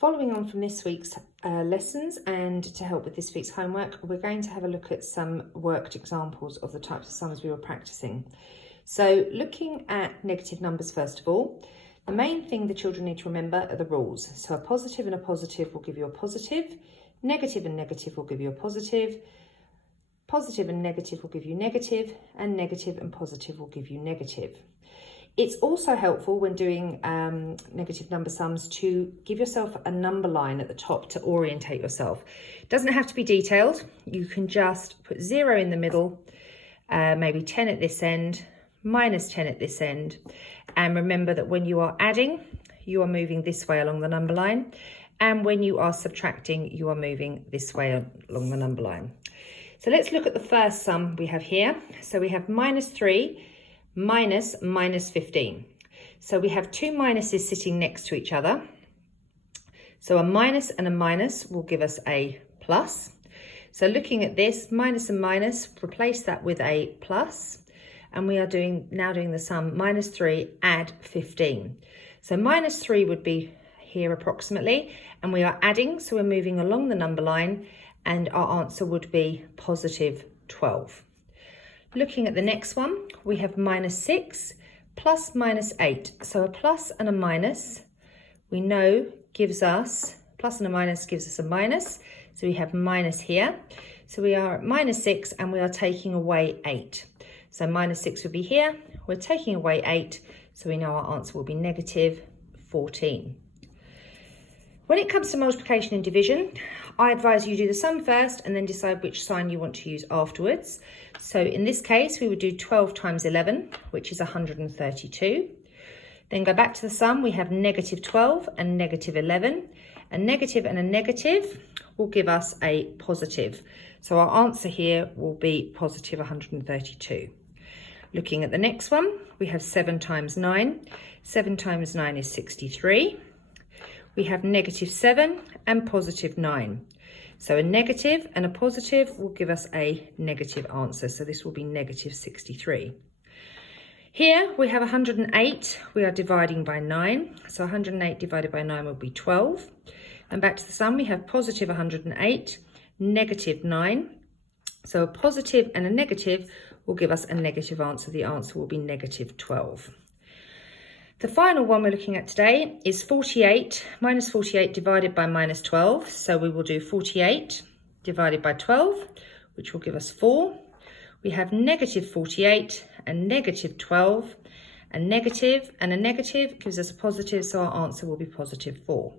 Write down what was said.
Following on from this week's lessons and to help with this week's homework, we're going to have a look at some worked examples of the types of sums we were practicing. So looking at negative numbers first of all, the main thing the children need to remember are the rules. So a positive and a positive will give you a positive, negative and negative will give you a positive, positive and negative will give you negative, and negative and positive will give you negative. It's also helpful when doing negative number sums to give yourself a number line at the top to orientate yourself. It doesn't have to be detailed. You can just put 0 in the middle, maybe 10 at this end, minus 10 at this end. And remember that when you are adding, you are moving this way along the number line. And when you are subtracting, you are moving this way along the number line. So let's look at the first sum we have here. So we have minus 3 minus 15. So we have two minuses sitting next to each other. So a minus and a minus will give us a plus. So looking at this, minus and minus, replace that with a plus. And we are now doing the sum minus 3 add 15. So minus 3 would be here approximately, and we are adding, so we're moving along the number line, and our answer would be positive 12. Looking at the next one, we have minus 6 plus minus 8. So a plus and a minus, we know gives us, plus and a minus gives us a minus. So we have minus here. So we are at minus 6 and we are taking away 8. So minus 6 would be here. We're taking away 8. So we know our answer will be negative 14. When it comes to multiplication and division, I advise you do the sum first and then decide which sign you want to use afterwards. So in this case, we would do 12 times 11, which is 132. Then go back to the sum. We have negative 12 and negative 11. A negative and a negative will give us a positive. So our answer here will be positive 132. Looking at the next one, we have 7 times 9. 7 times 9 is 63. We have negative 7 and positive 9. So a negative and a positive will give us a negative answer. So this will be negative 63. Here we have 108. We are dividing by 9. So 108 divided by 9 will be 12. And back to the sum, we have positive 108, negative 9. So a positive and a negative will give us a negative answer. The answer will be negative 12. The final one we're looking at today is 48, minus 48 divided by minus 12. So we will do 48 divided by 12, which will give us 4. We have negative 48 and negative 12. A negative and a negative gives us a positive, so our answer will be positive 4.